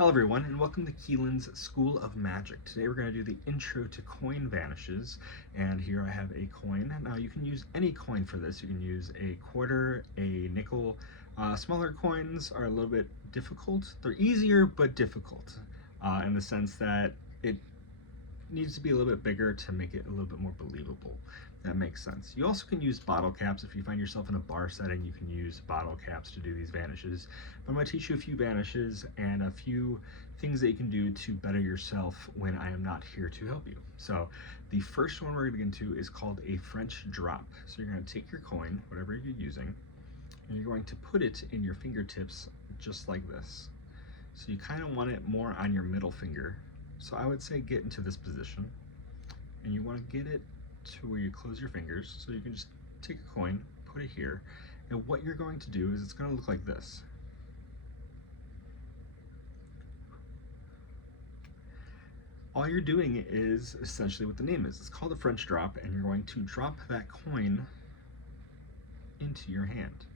Hello everyone, and welcome to Keelan's School of Magic. Today we're going to do the intro to coin vanishes, and here I have a coin. Now you can use any coin for this. You can use a quarter, a nickel. Smaller coins are a little bit difficult. They're easier but difficult in the sense that it needs to be a little bit bigger to make it a little bit more believable. That makes sense. You also can use bottle caps. If you find yourself in a bar setting, you can use bottle caps to do these vanishes. But I'm going to teach you a few vanishes and a few things that you can do to better yourself when I am not here to help you. So the first one we're going to get into is called a French drop. So you're going to take your coin, whatever you're using, and you're going to put it in your fingertips just like this. So you kind of want it more on your middle finger. So I would say get into this position, and you want to get it to where you close your fingers, so you can just take a coin, put it here, and what you're going to do is it's going to look like this. All you're doing is essentially what the name is. It's called a French drop, and you're going to drop that coin into your hand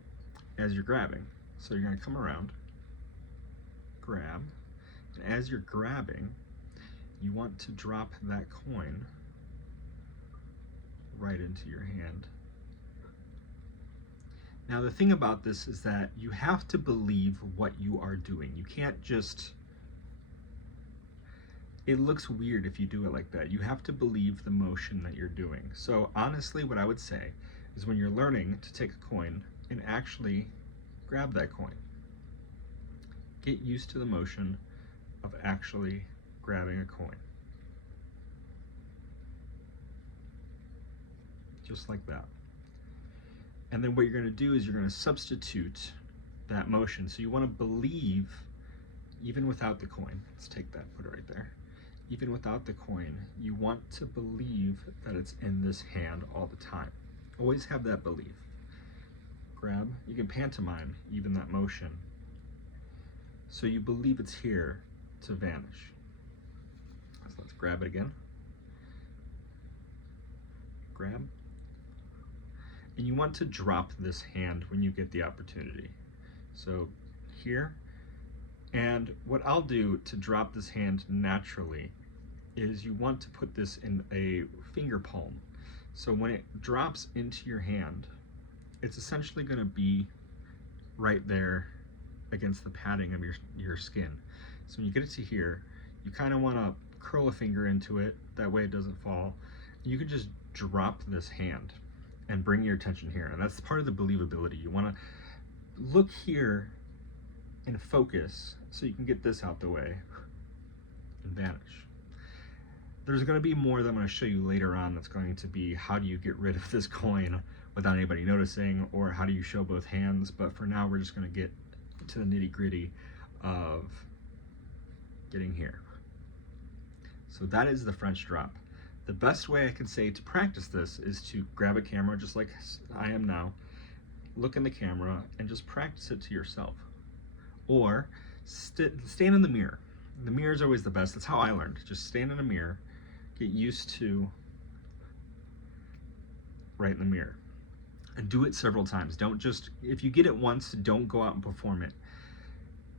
as you're grabbing. So you're going to come around, grab, and as you're grabbing, you want to drop that coin right into your hand. Now the thing about this is that you have to believe what you are doing. You can't just, it looks weird if you do it like that. You have to believe the motion that you're doing. So honestly, what I would say is when you're learning to take a coin and actually grab that coin, get used to the motion of actually grabbing a coin. Just like that. And then what you're going to do is you're going to substitute that motion. So you want to believe, even without the coin, let's take that, put it right there. Even without the coin, you want to believe that it's in this hand all the time. Always have that belief. Grab, you can pantomime even that motion. So you believe it's here to vanish. So let's grab it again. Grab. And you want to drop this hand when you get the opportunity. So here, and what I'll do to drop this hand naturally is you want to put this in a finger palm. So when it drops into your hand, it's essentially going to be right there against the padding of your skin. So when you get it to here, you kind of want to curl a finger into it, that way it doesn't fall. You can just drop this hand and bring your attention here. And that's part of the believability. You want to look here and focus so you can get this out the way and vanish. There's going to be more that I'm going to show you later on that's going to be how do you get rid of this coin without anybody noticing, or how do you show both hands. But for now, we're just going to get to the nitty-gritty of getting here. So that is the French drop. The best way I can say to practice this is to grab a camera just like I am now, look in the camera, and just practice it to yourself. Or stand in the mirror. The mirror is always the best. That's how I learned. Just stand in a mirror, get used to right in the mirror. And do it several times. Don't just, if you get it once, don't go out and perform it.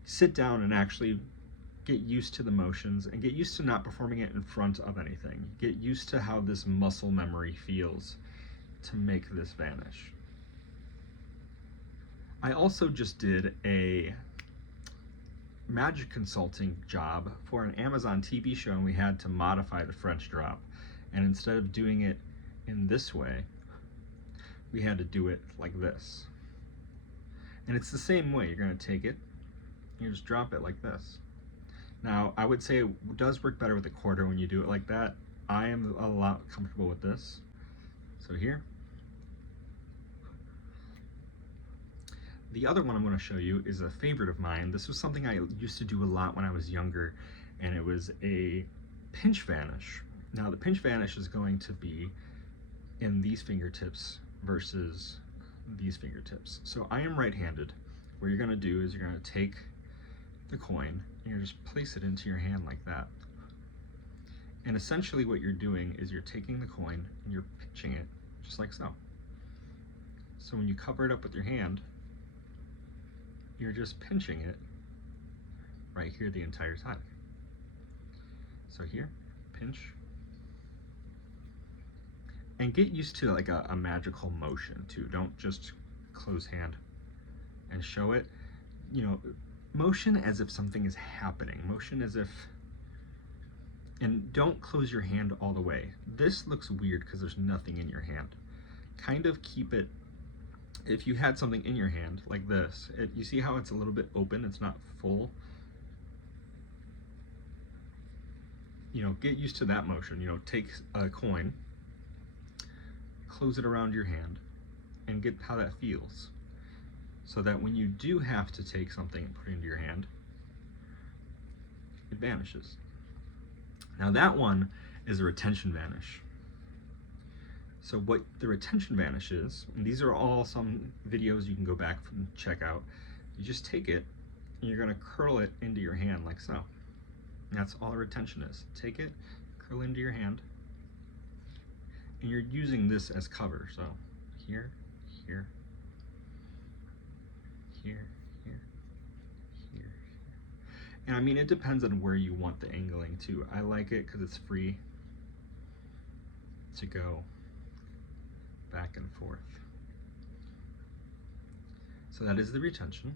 Sit down and actually get used to the motions and get used to not performing it in front of anything. Get used to how this muscle memory feels to make this vanish. I also just did a magic consulting job for an Amazon TV show, and we had to modify the French drop. And instead of doing it in this way, we had to do it like this. And it's the same way. You're going to take it, you just drop it like this. Now, I would say it does work better with a quarter when you do it like that. I am a lot comfortable with this. So here. The other one I'm going to show you is a favorite of mine. This was something I used to do a lot when I was younger, and it was a pinch vanish. Now, the pinch vanish is going to be in these fingertips versus these fingertips. So I am right-handed. What you're going to do is you're going to take the coin and you just place it into your hand like that. And essentially what you're doing is you're taking the coin and you're pinching it just like so. So when you cover it up with your hand, you're just pinching it right here the entire time. So here, pinch. And get used to like a magical motion too. Don't just close hand and show it. You know, motion as if something is happening. Motion as if, and don't close your hand all the way. This looks weird because there's nothing in your hand. Kind of keep it, if you had something in your hand like this, you see how it's a little bit open, it's not full. You know, get used to that motion. You know, take a coin, close it around your hand, and get how that feels. So that when you do have to take something and put it into your hand, it vanishes. Now that one is a retention vanish. So what the retention vanish is, and these are all some videos you can go back and check out, you just take it and you're gonna curl it into your hand like so. And that's all a retention is. Take it, curl into your hand, and you're using this as cover. So here, here, here, here, here. And I mean, it depends on where you want the angling too. I like it because it's free to go back and forth. So that is the retention.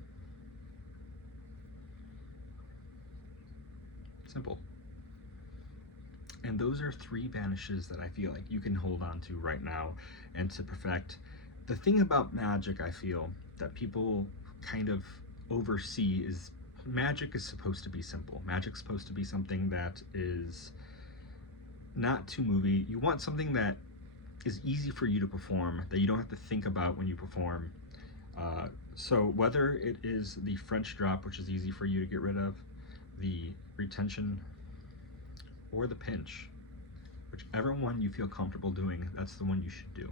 Simple. And those are 3 vanishes that I feel like you can hold on to right now and to perfect. The thing about magic, I feel, that people kind of oversee is magic is supposed to be simple. Magic's supposed to be something that is not too movie. You want something that is easy for you to perform, that you don't have to think about when you perform. So whether it is the French drop, which is easy for you to get rid of, the retention, or the pinch, whichever one you feel comfortable doing, that's the one you should do.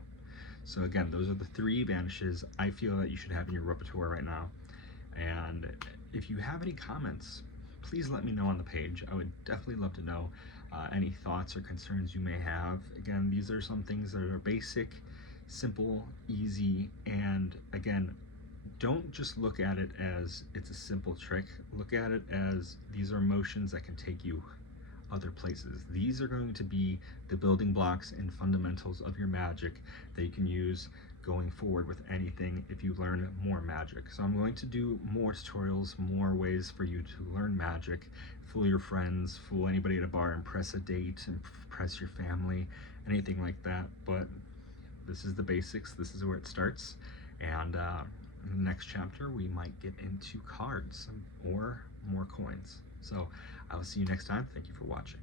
So again, those are the 3 vanishes I feel that you should have in your repertoire right now. And if you have any comments, please let me know on the page. I would definitely love to know any thoughts or concerns you may have. Again, these are some things that are basic, simple, easy, and again, don't just look at it as it's a simple trick. Look at it as these are motions that can take you other places. These are going to be the building blocks and fundamentals of your magic that you can use going forward with anything if you learn more magic. So I'm going to do more tutorials, more ways for you to learn magic, fool your friends, fool anybody at a bar, impress a date, impress your family, anything like that. But this is the basics, this is where it starts. And in the next chapter, we might get into cards or more coins. So I will see you next time. Thank you for watching.